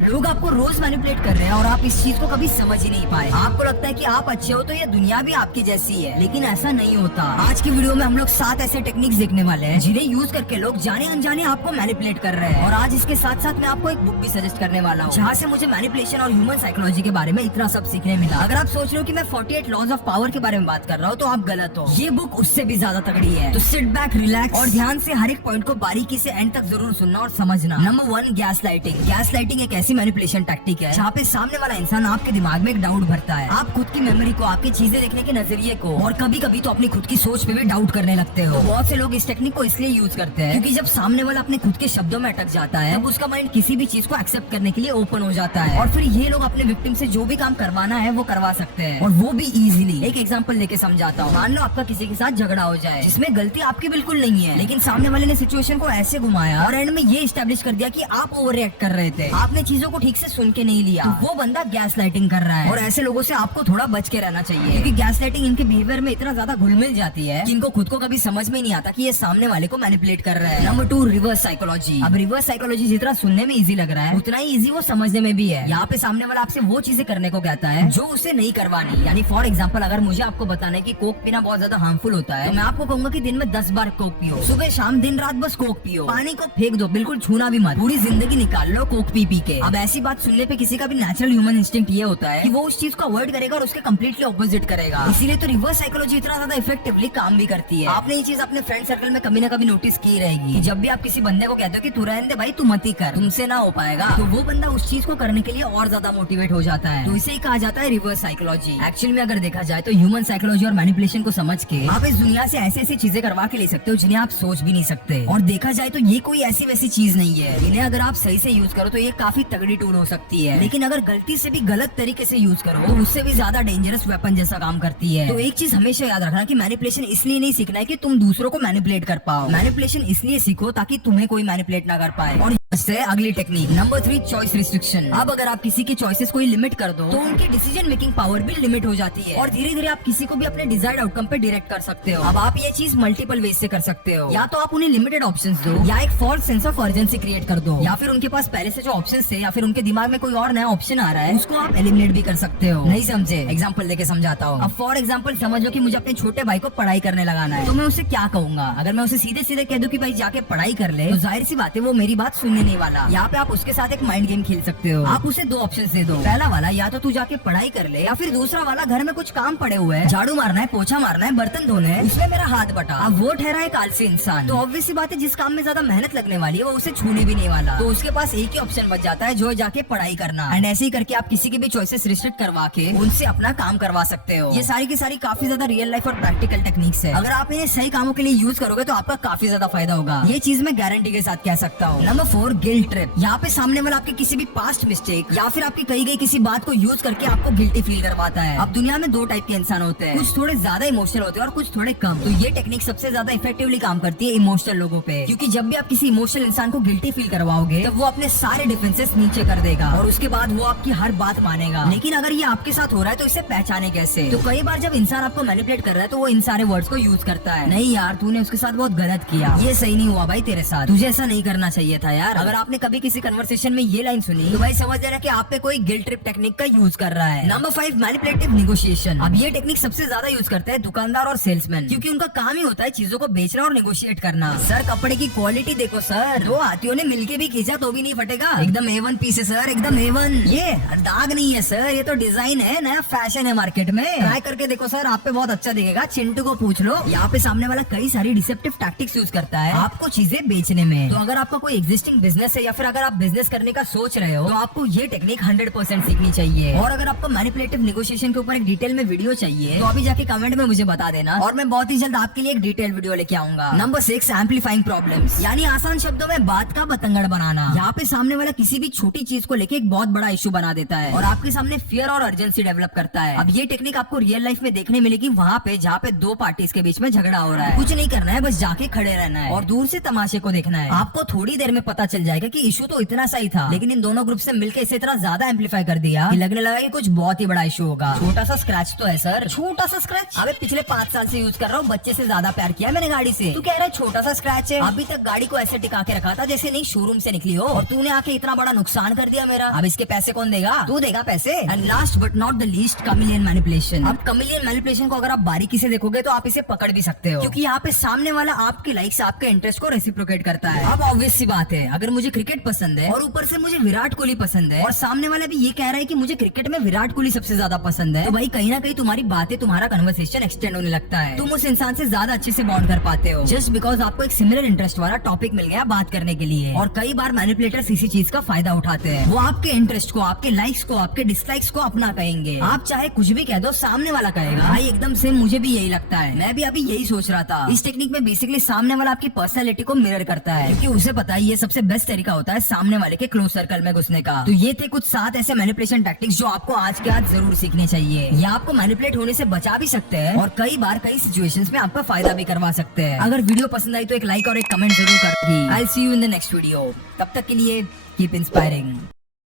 लोग आपको रोज मैनिपुलेट कर रहे हैं और आप इस चीज को कभी समझ ही नहीं पाए। आपको लगता है कि आप अच्छे हो तो ये दुनिया भी आपकी जैसी है, लेकिन ऐसा नहीं होता। आज की वीडियो में हम लोग 7 ऐसे टेक्निक्स देखने वाले हैं जिन्हें यूज करके लोग जाने अनजाने आपको मैनिपुलेट कर रहे हैं। और आज इसके साथ साथ मैं आपको एक बुक भी सजेस्ट करने वाला हूँ जहाँ से मुझे मैनिपुलेशन और ह्यूमन साइकोलॉजी के बारे में इतना सब सीखने मिला। अगर आप सोच रहे हो कि मैं 48 लॉज ऑफ पावर के बारे में बात कर रहा हूँ तो आप गलत हो। ये बुक उससे भी ज्यादा तगड़ी है। तो सिट बैक, रिलैक्स और ध्यान से हर एक पॉइंट को बारीकी से एंड तक जरूर सुनना और समझना। Number 1, gas lighting. Gas lighting एक ऐसी मैनिपुलेशन टैक्टिक है जहाँ पे सामने वाला इंसान आपके दिमाग में एक डाउट भरता है। आप खुद की मेमोरी को, आपकी चीजें देखने के नजरिए को और कभी कभी तो अपनी खुद की सोच पे भी डाउट करने लगते हो। बहुत से लोग इस टेक्निक को इसलिए यूज करते हैं क्योंकि जब सामने वाला अपने खुद के शब्दों में अटक जाता है तब उसका माइंड किसी भी चीज को एक्सेप्ट करने के लिए ओपन हो जाता है और फिर ये लोग अपने विक्टिम से जो भी काम करवाना है वो करवा सकते हैं और वो भी इजीली। एक एग्जांपल लेके समझाता हूँ। मान लो आपका किसी के साथ झगड़ा हो जाए जिसमें गलती आपकी बिल्कुल नहीं है, लेकिन सामने वाले ने सिचुएशन को ऐसे घुमाया और एंड में ये एस्टेब्लिश कर दिया कि आप ओवर रिएक्ट कर रहे थे, आपने चीजों को ठीक से सुन के नहीं लिया, तो वो बंदा गैस लाइटिंग कर रहा है। और ऐसे लोगों से आपको थोड़ा बच के रहना चाहिए क्योंकि गैस लाइटिंग इनके बिहेवियर में इतना ज्यादा घुल मिल जाती है कि इनको खुद को कभी समझ में नहीं आता कि ये सामने वाले को मैनिपुलेट कर रहा है। Number 2, reverse psychology. अब रिवर्स साइकोलॉजी जितना सुनने में इजी लग रहा है उतना ही इजी वो समझने में भी है। यहाँ पे सामने वाला आपसे वो चीजें करने को कहता है जो उसे नहीं करवानी। यानी फॉर एग्जाम्पल, अगर मुझे आपको बताना है कि कोक पीना बहुत ज्यादा हार्मफुल होता है तो मैं आपको कहूंगा कि दिन में 10 बार कोक पियो, सुबह शाम दिन रात बस कोक पियो, पानी को फेंक दो, बिल्कुल छूना भी मत, पूरी जिंदगी निकाल लो कोक पी पी के। अब ऐसी बात सुनने पे किसी का भी नेचुरल ह्यूमन इंस्टिंक्ट ये होता है कि वो उस चीज को अवॉइड करेगा और उसके कम्प्लीटली ऑपोजिट करेगा। इसीलिए तो रिवर्स साइकोलॉजी इतना ज्यादा इफेक्टिवली काम भी करती है। आपने ये चीज अपने फ्रेंड सर्कल में कभी ना कभी नोटिस की रहेगी कि जब भी आप किसी बंदे को कहते हो कि तू रहने दे भाई, तू मत ही कर, तुमसे ना हो पाएगा, तो वो बंदा उस चीज को करने के लिए और ज्यादा मोटिवेट हो जाता है। तो इसे ही कहा जाता है रिवर्स साइकोलॉजी। एक्चुअली में अगर देखा जाए तो ह्यूमन साइकोलॉजी और मैनिपुलेशन को समझ के आप इस दुनिया से ऐसी ऐसी चीजें करवा के ले सकते हो जिन्हें आप सोच भी नहीं सकते। और देखा जाए तो ये कोई ऐसी वैसी चीज नहीं है। इन्हें अगर आप सही से यूज करो तो ये काफी तगड़ी टूल हो सकती है, लेकिन अगर गलती से भी गलत तरीके से यूज करो तो उससे भी ज्यादा डेंजरस वेपन जैसा काम करती है। तो एक चीज हमेशा याद रखना कि मैनिपुलेशन इसलिए नहीं सीखना है कि तुम दूसरों को मैनिपुलेट कर पाओ। मैनिपुलेशन इसलिए सीखो ताकि तुम्हें कोई मैनिपुलेट ना कर पाए। और से अगली टेक्निक नंबर 3, चॉइस रिस्ट्रिक्शन। अब अगर आप किसी की चॉइसेस को लिमिट कर दो तो उनकी डिसीजन मेकिंग पावर भी लिमिट हो जाती है और धीरे धीरे आप किसी को भी अपने डिजायर्ड आउटकम पे डायरेक्ट कर सकते हो। अब आप ये चीज मल्टीपल वेज से कर सकते हो। या तो आप उन्हें लिमिटेड ऑप्शंस दो, या एक false sense of urgency create कर दो, या फिर उनके पास पहले से जो ऑप्शंस थे या फिर उनके दिमाग में कोई और नया ऑप्शन आ रहा है उसको आप एलिमिनेट भी कर सकते हो। नहीं समझे? एग्जाम्पल देके समझाता हूँ। अब फॉर एग्जाम्पल समझ लो कि मुझे अपने छोटे भाई को पढ़ाई करने लगाना है, तो मैं उसे क्या कहूंगा? अगर मैं उसे सीधे सीधे कह दूं कि भाई जाके पढ़ाई कर ले, तो जाहिर सी बात है वो मेरी बात सुनने नहीं वाला। यहाँ पे आप उसके साथ एक माइंड गेम खेल सकते हो। आप उसे 2 ऑप्शंस दे दो। पहला वाला, या तो तू जाके पढ़ाई कर ले, या फिर दूसरा वाला, घर में कुछ काम पड़े हुए हैं, झाड़ू मारना है, पोछा मारना है, बर्तन धोने हैं, उसमें मेरा हाथ बटा। अब वो ठहरा एक आलसी इंसान, तो ऑब्वियस सी बात है जिस काम में ज्यादा मेहनत लगने वाली है वो उसे छूने भी नहीं वाला। तो उसके पास एक ही ऑप्शन बच जाता है जो जाके पढ़ाई करना। एंड ऐसे ही करके आप किसी की भी चॉइसेस रिस्ट्रिक्ट करवा के उनसे अपना काम करवा सकते हो। ये सारी की सारी काफी ज्यादा रियल लाइफ और प्रैक्टिकल टेक्निक्स है। अगर आप इन्हें सही कामों के लिए यूज करोगे तो आपका काफी ज्यादा फायदा होगा। ये चीज मैं गारंटी के साथ कह सकता हूँ। Number 4, guilt trip. यहाँ पे सामने वाला आपके किसी भी पास्ट मिस्टेक या फिर आपकी कही गई किसी बात को यूज करके आपको गिल्टी फील करवाता है। अब दुनिया में 2 टाइप के इंसान होते हैं, कुछ थोड़े ज्यादा इमोशनल होते हैं और कुछ थोड़े कम। तो ये टेक्निक सबसे ज्यादा इफेक्टिवली काम करती है इमोशनल लोगों पे, क्योंकि जब भी आप किसी इमोशनल इंसान को गिल्टी फील करवाओगे तो वो अपने सारे डिफेंसेस नीचे कर देगा और उसके बाद वो आपकी हर बात मानेगा। लेकिन अगर ये आपके साथ हो रहा है तो इसे पहचाने कैसे? तो कई बार जब इंसान आपको मैनिपुलेट कर रहा है तो वो इन सारे वर्ड्स को यूज करता है। नहीं यार, तूने उसके साथ बहुत गलत किया, ये सही नहीं हुआ भाई तेरे साथ, तुझे ऐसा नहीं करना चाहिए था यार। अगर आपने कभी किसी कन्वर्सेशन में ये लाइन सुनी तो भाई समझ लेना कि आप पे कोई गिल्ट ट्रिप टेक्निक का यूज कर रहा है। Number 5, manipulative negotiation. अब ये टेक्निक सबसे ज्यादा यूज करते हैं दुकानदार और सेल्समैन, क्योंकि उनका काम ही होता है चीजों को बेचना और नेगोशिएट करना। सर कपड़े की क्वालिटी देखो सर, 2 हाथियों ने मिलके भी खींचा तो भी नहीं फटेगा, एकदम A1 पीस है सर, एकदम A1। ये दाग नहीं है सर, ये तो डिजाइन है, नया फैशन है मार्केट में, ट्राई करके देखो सर, आप पे बहुत अच्छा दिखेगा, चिंटू को पूछ लो। यहाँ पे सामने वाला कई सारी डिसेप्टिव टैक्टिक्स यूज करता है आपको चीजें बेचने में। तो अगर आपका कोई एग्जिस्टिंग बिजनेस है या फिर अगर आप बिजनेस करने का सोच रहे हो तो आपको ये टेक्निक 100% सीखनी चाहिए। और अगर आपको मैनिपुलेटिव नेगोशिएशन के ऊपर एक डिटेल में वीडियो चाहिए तो अभी जाके कमेंट में मुझे बता देना और मैं बहुत ही जल्द आपके लिए एक डिटेल वीडियो लेके आऊंगा। नंबर 6, एम्पलीफाइंग प्रॉब्लम्स, यानी आसान शब्दों में बात का बतंगड़ बनाना। यहाँ पे सामने वाला किसी भी छोटी चीज को लेके एक बहुत बड़ा इशू बना देता है और आपके सामने फियर और अर्जेंसी डेवलप करता है। अब ये टेक्निक आपको रियल लाइफ में देखने मिलेगी वहाँ पे जहाँ पे 2 पार्टीज के बीच में झगड़ा हो रहा है। कुछ नहीं करना है, बस जाके खड़े रहना है और दूर से तमाशे को देखना है। आपको थोड़ी देर में पता चल चल जाएगा कि इशू तो इतना सही था, लेकिन इन दोनों ग्रुप से मिलकर इसे इतना ज्यादा एम्पलीफाई कर दिया कि लगने लगा कि कुछ बहुत ही बड़ा इशू होगा। छोटा सा स्क्रैच तो है सर, छोटा सा स्क्रैच। अबे पिछले 5 साल से यूज कर रहा हूँ, बच्चे से ज्यादा प्यार किया मैंने गाड़ी से। तू कह रहा है छोटा सा स्क्रैच है? अभी तक गाड़ी को ऐसे टिका के रखा था जैसे नहीं शोरूम से निकली हो, और तूने आके इतना बड़ा नुकसान कर दिया मेरा। अब इसके पैसे कौन देगा? तू देगा पैसे। And last but not the least, chameleon manipulation. अब कमिलियन मैनिपुलेशन को अगर आप बारीकी से देखोगे तो आप इसे पकड़ भी सकते हो, क्योंकि यहाँ पे सामने वाला आपके लाइक्स, आपके इंटरेस्ट को रेसिप्रोकेट करता है। अब ऑब्वियस सी बात है, अगर मुझे क्रिकेट पसंद है और ऊपर से मुझे विराट कोहली पसंद है, और सामने वाला भी ये कह रहा है कि मुझे क्रिकेट में विराट कोहली सबसे ज्यादा पसंद है, तो भाई कहीं ना कहीं तुम्हारी बातें, तुम्हारा कन्वर्सेशन एक्सटेंड होने लगता है। तुम उस इंसान से ज्यादा अच्छे से बॉन्ड कर पाते हो, जस्ट बिकॉज आपको एक सिमिलर इंटरेस्ट वाला टॉपिक मिल गया बात करने के लिए। और कई बार मैनिपुलेटर्स इसी चीज का फायदा उठाते हैं। वो आपके इंटरेस्ट को, आपके लाइक्स को, आपके डिसलाइक्स को अपना कहेंगे। आप चाहे कुछ भी कह दो, सामने वाला कहेगा। भाई एकदम सेम मुझे भी यही लगता है, मैं भी अभी यही सोच रहा था। इस टेक्निक में बेसिकली सामने वाला आपकी पर्सनैलिटी को मिरर करता है, क्योंकि उसे पता है ये सबसे बेस्ट तरीका होता है सामने वाले के क्लोज सर्कल में घुसने का। तो ये थे कुछ 7 ऐसे मैनिपुलेशन टैक्टिक्स जो आपको आज के आज जरूर सीखने चाहिए। ये आपको मैनिपुलेट होने से बचा भी सकते हैं, और कई बार कई सिचुएशंस में आपका फायदा भी करवा सकते हैं। अगर वीडियो पसंद आई तो एक लाइक और एक कमेंट जरूर करें। I will see you in the next video. तब तक के लिए कीप इंस्पायरिंग।